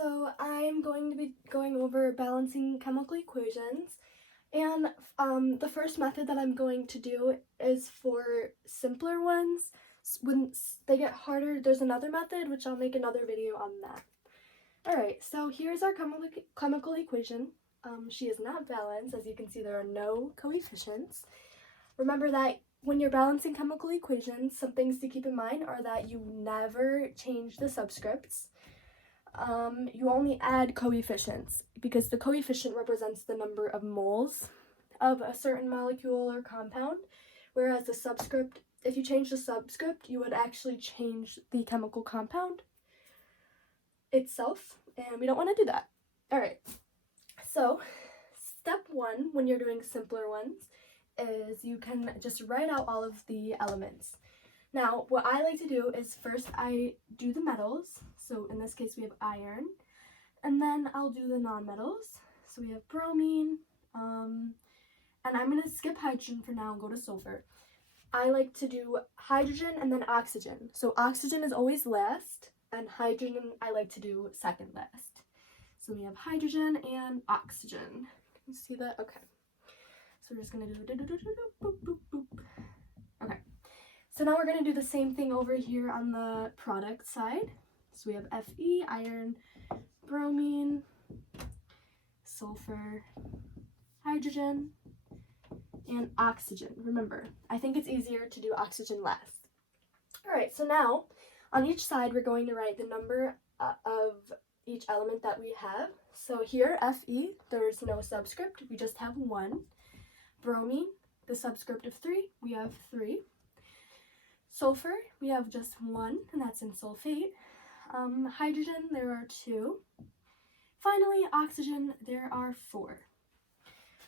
So I'm going to be going over balancing chemical equations, and the first method that I'm going to do is for simpler ones. When they get harder, there's another method, which I'll make another video on that. Alright, so here's our chemical equation. She is not balanced. As you can see, there are no coefficients. Remember that when you're balancing chemical equations, some things to keep in mind are that you never change the subscripts. You only add coefficients because the coefficient represents the number of moles of a certain molecule or compound, whereas the subscript, if you change the subscript, you would actually change the chemical compound itself, and we don't want to do that. Alright, so step one when you're doing simpler ones is you can just write out all of the elements. Now, what I like to do is first I do the metals. So in this case we have iron, and then I'll do the nonmetals. So we have bromine, and I'm going to skip hydrogen for now and go to sulfur. I like to do hydrogen and then oxygen. So oxygen is always last, and hydrogen I like to do second last. So we have hydrogen and oxygen. Can you see that? Okay. So we're just going to do boop, boop, boop. Okay. So now we're going to do the same thing over here on the product side. So we have Fe, iron, bromine, sulfur, hydrogen, and oxygen. Remember, I think it's easier to do oxygen last. Alright, so now on each side we're going to write the number of each element that we have. So here, Fe, there's no subscript, we just have 1. Bromine, the subscript of 3, we have 3. Sulfur, we have just 1, and that's in sulfate. Hydrogen, there are 2. Finally, oxygen, there are 4.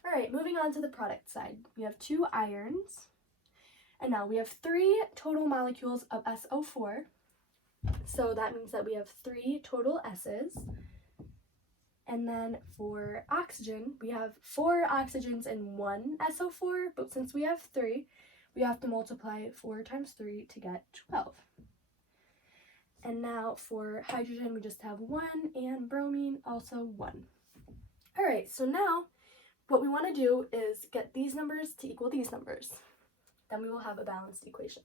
Alright, moving on to the product side. We have 2 irons, and now we have 3 total molecules of SO4. So that means that we have 3 total S's. And then for oxygen, we have 4 oxygens and 1 SO4, but since we have 3, we have to multiply 4 times 3 to get 12. And now for hydrogen, we just have 1, and bromine also 1. Alright, so now what we want to do is get these numbers to equal these numbers. Then we will have a balanced equation.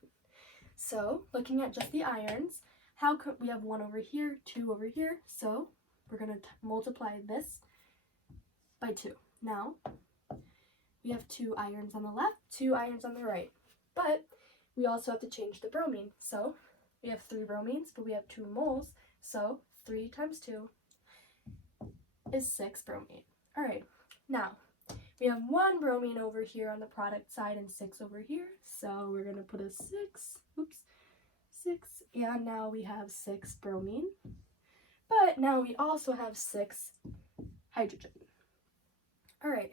So looking at just the irons, how could we have 1 over here, 2 over here, so we're going to multiply this by 2. Now, we have 2 irons on the left, 2 irons on the right, but we also have to change the bromine. So we have 3 bromines, but we have 2 moles, so 3 times 2 is 6 bromine. Alright, now we have 1 bromine over here on the product side and 6 over here, so we're going to put a 6, 6, and now we have 6 bromine, but now we also have 6 hydrogen. Alright.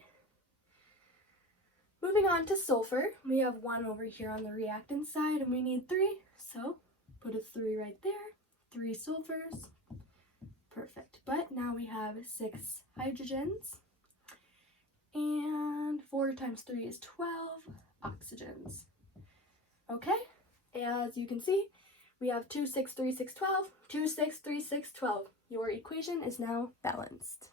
Moving on to sulfur, we have 1 over here on the reactant side, and we need 3, so put a 3 right there, 3 sulfurs, perfect. But now we have 6 hydrogens, and 4 times 3 is 12 oxygens. Okay, as you can see, we have 2, 6, 3, 6, 12, 2, 6, 3, 6, 12. Your equation is now balanced.